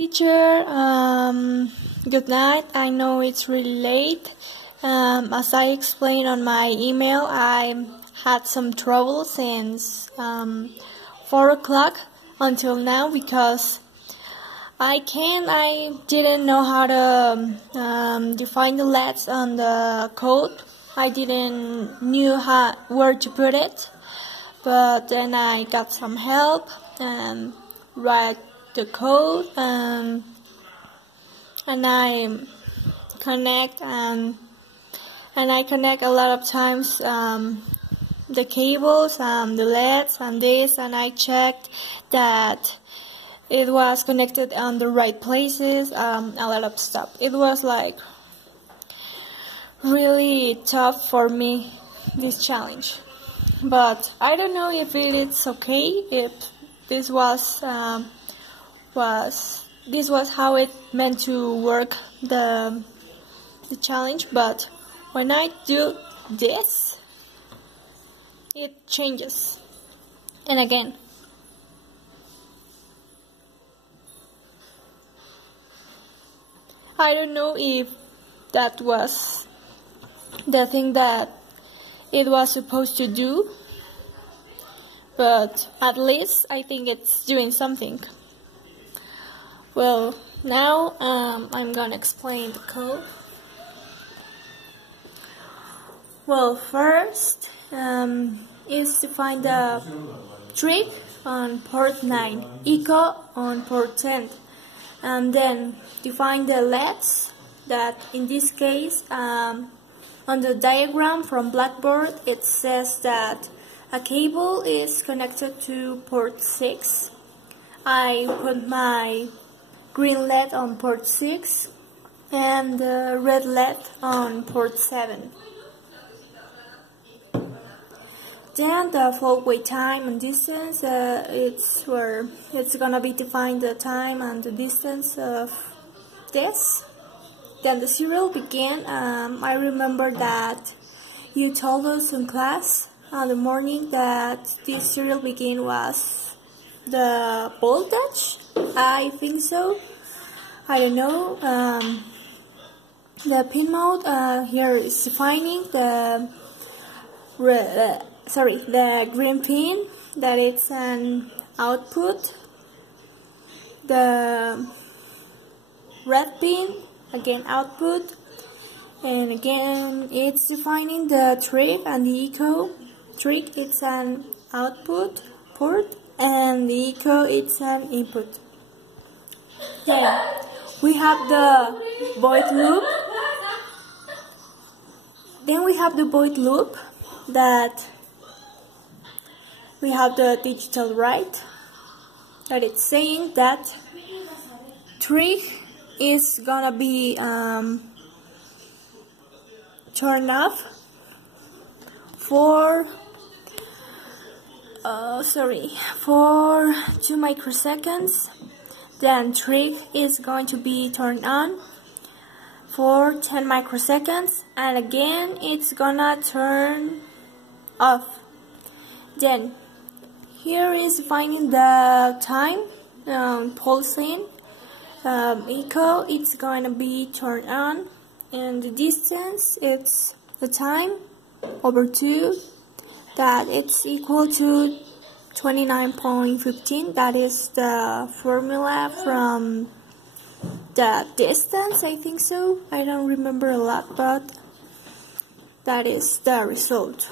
Teacher, good night. I know it's really late. As I explained on my email, I had some trouble since 4 o'clock until now because I didn't know how to define the letters on the code. I didn't knew where to put it, but then I got some help and write the code and I connect I connect a lot of times the cables and the LEDs and this, and I checked that it was connected on the right places, a lot of stuff. It was like really tough for me, this challenge, but I don't know if it's okay, if this was how it meant to work the challenge, but when I do this, it changes. And again, I don't know if that was the thing that it was supposed to do, but at least I think it's doing something. Well, now I'm gonna explain the code. Well, first is to find the trig on port 9, echo on port 10, and then define the LEDs that in this case on the diagram from Blackboard it says that a cable is connected to port 6. I put my green LED on port 6 and the red LED on port 7. Then the fault wait time and distance, it's where it's gonna be defined the time and the distance of this. Then the serial begin. I remember that you told us in class in the morning that this serial begin was the voltage. I think so. I don't know. The pin mode here is defining the green pin, that it's an output. The red pin, again output, and again it's defining the trig and the echo. Trig, it's an output port, and the echo, it's an input. Then we have the void loop. That we have the digital write, that it's saying that trig is gonna be turned off for 2 microseconds. Then trig is going to be turned on for 10 microseconds, and again it's gonna turn off. Then here is finding the time, pulsing, echo, it's going to be turned on, and the distance, it's the time over 2, that it's equal to 29.15. that is the formula from the distance, I think so. I don't remember a lot, but that is the result.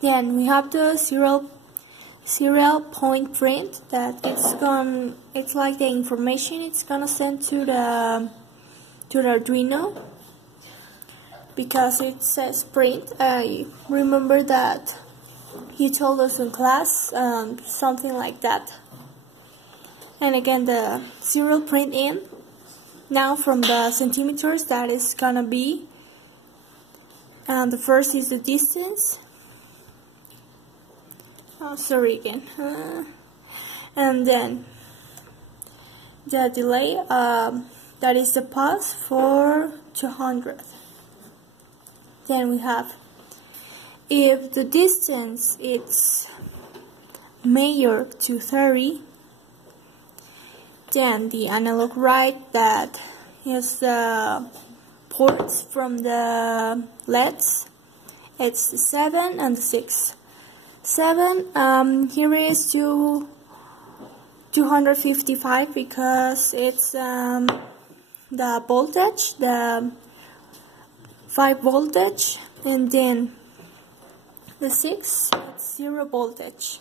Then we have the serial point print, that it's like the information it's gonna send to the Arduino, because it says print. I remember that you told us in class something like that. And again the serial print in. Now from the centimeters, that is gonna be, and the first is the distance. And then the delay, that is the pause for 200. Then we have, if the distance it's major to 30, Then the analog right, that is the ports from the LEDs. It's the 7 and the 6. 7, here is 255 because it's the voltage, the 5 voltage, and then the 6, it's 0 voltage.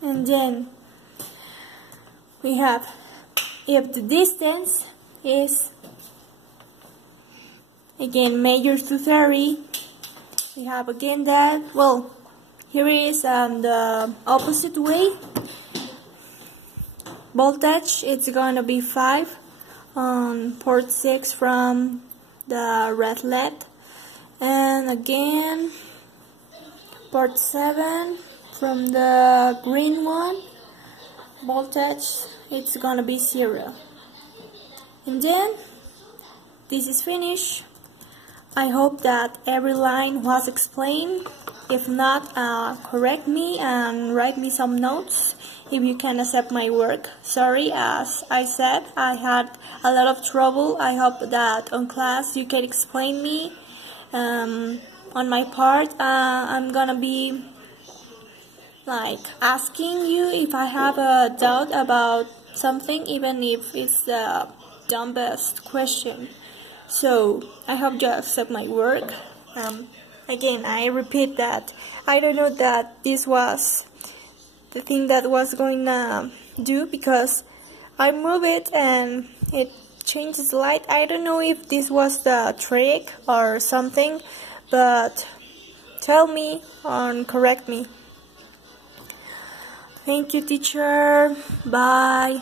And then we have, if the distance is again major to 30, we have again that, well, here is the opposite way. Voltage, it's gonna be 5 on port 6 from the red LED, and again port 7 from the green one, voltage, it's gonna be 0. And then this is finished. I hope that every line was explained. If not, correct me and write me some notes if you can accept my work. Sorry, as I said, I had a lot of trouble. I hope that on class you can explain me. On my part, I'm gonna be like asking you if I have a doubt about something, even if it's the dumbest question. So I hope you accept my work. Again, I repeat that I don't know that this was the thing that was going to do, because I move it and it changes light. I don't know if this was the trick or something, but tell me and correct me. Thank you, teacher. Bye.